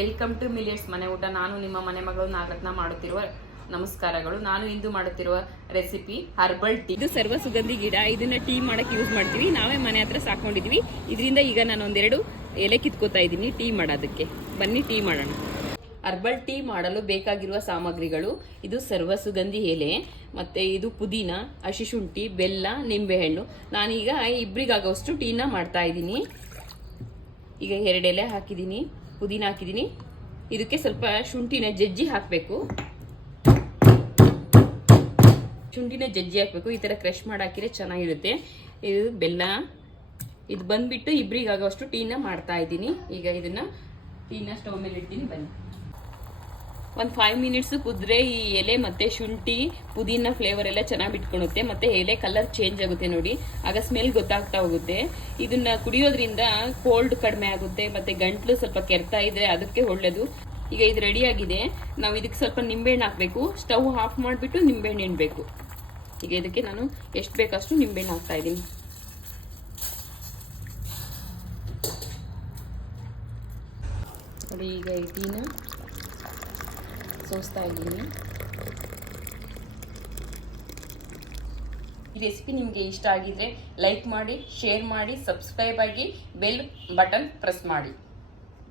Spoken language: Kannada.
ವೆಲ್ಕಮ್ ಟು ಮಿಲಿಯಟ್ಸ್ ಮನೆ ಊಟ. ನಾನು ನಿಮ್ಮ ಮನೆ ಮಗಳು ನಾಗರತ್ನ ಮಾಡುತ್ತಿರುವ ನಮಸ್ಕಾರಗಳು. ನಾನು ಇಂದು ಮಾಡುತ್ತಿರುವ ರೆಸಿಪಿ ಹರ್ಬಲ್ ಟೀ. ಇದು ಸರ್ವ ಸುಗಂಧಿ ಗಿಡ. ಇದನ್ನ ಟೀ ಮಾಡಕ್ಕೆ ಯೂಸ್ ಮಾಡ್ತೀವಿ. ನಾವೇ ಮನೆ ಹತ್ರ ಸಾಕೊಂಡಿದ್ವಿ. ಇದರಿಂದ ಈಗ ನಾನು ಒಂದೆರಡು ಎಲೆ ಕಿತ್ಕೋತಾ ಇದ್ದೀನಿ ಟೀ ಮಾಡೋದಕ್ಕೆ. ಬನ್ನಿ ಟೀ ಮಾಡೋಣ. ಹರ್ಬಲ್ ಟೀ ಮಾಡಲು ಬೇಕಾಗಿರುವ ಸಾಮಗ್ರಿಗಳು: ಇದು ಸರ್ವ ಸುಗಂಧಿ ಎಲೆ, ಮತ್ತೆ ಇದು ಪುದೀನ, ಹಸಿಶುಂಠಿ, ಬೆಲ್ಲ, ನಿಂಬೆಹಣ್ಣು. ನಾನೀಗ ಇಬ್ಬರಿಗಾಗೋಷ್ಟು ಟೀನ ಮಾಡ್ತಾ ಇದ್ದೀನಿ. ಈಗ 2 ಎಲೆ ಹಾಕಿದ್ದೀನಿ, ಪುದೀನ ಹಾಕಿದ್ದೀನಿ. ಇದಕ್ಕೆ ಸ್ವಲ್ಪ ಶುಂಠಿನ ಜಜ್ಜಿ ಹಾಕಬೇಕು. ಶುಂಠಿನ ಜಜ್ಜಿ ಹಾಕಬೇಕು. ಈ ಥರ ಕ್ರಷ್ ಮಾಡಿ ಹಾಕಿದ್ರೆ ಚೆನ್ನಾಗಿರುತ್ತೆ. ಇದು ಬೆಲ್ಲ. ಇದು ಬಂದ್ಬಿಟ್ಟು ಇಬ್ಬರಿಗಾಗೋಷ್ಟು ಟೀನ ಮಾಡ್ತಾ ಇದ್ದೀನಿ. ಈಗ ಇದನ್ನ ಟೀನ ಸ್ಟವ್ ಮೇಲೆ ಇಡ್ತೀನಿ. ಬನ್ನಿ. ಒಂದು 5 ಮಿನಿಟ್ಸ್ ಕುದ್ರೆ ಈ ಎಲೆ ಮತ್ತೆ ಶುಂಠಿ ಪುದೀನ ಫ್ಲೇವರ್ ಎಲ್ಲ ಚೆನ್ನಾಗಿ ಬಿಟ್ಕೊಳುತ್ತೆ. ಮತ್ತೆ ಎಲೆ ಕಲರ್ ಚೇಂಜ್ ಆಗುತ್ತೆ ನೋಡಿ, ಆಗ ಸ್ಮೆಲ್ ಗೊತ್ತಾಗ್ತಾ ಹೋಗುತ್ತೆ. ಇದನ್ನ ಕುಡಿಯೋದ್ರಿಂದ ಕೋಲ್ಡ್ ಕಡಿಮೆ ಆಗುತ್ತೆ. ಮತ್ತೆ ಗಂಟ್ಲು ಸ್ವಲ್ಪ ಕೆರ್ತಾ ಇದ್ರೆ ಅದಕ್ಕೆ ಒಳ್ಳೇದು. ಈಗ ಇದು ರೆಡಿ ಆಗಿದೆ. ನಾವು ಇದಕ್ಕೆ ಸ್ವಲ್ಪ ನಿಂಬೆಹಣ್ಣು ಹಾಕಬೇಕು. ಸ್ಟವ್ ಆಫ್ ಮಾಡಿಬಿಟ್ಟು ನಿಂಬೆಹಣ್ಣು ಇಡಬೇಕು. ಈಗ ಇದಕ್ಕೆ ನಾನು ಎಷ್ಟು ಬೇಕಷ್ಟು ನಿಂಬೆಹಣ್ಣು ಹಾಕ್ತಾ ಇದ್ದೀನಿ. ನೋಡಿ, ಈಗ ಈ ಟೀನ ಸೋಸ್ತಾ ಇದ್ದೀನಿ. ಈ ರೆಸಿಪಿ ನಿಮಗೆ ಇಷ್ಟ ಆಗಿದ್ರೆ ಲೈಕ್ ಮಾಡಿ, ಶೇರ್ ಮಾಡಿ, ಸಬ್ಸ್ಕ್ರೈಬ್ ಆಗಿ, ಬೆಲ್ ಬಟನ್ ಪ್ರೆಸ್ ಮಾಡಿ.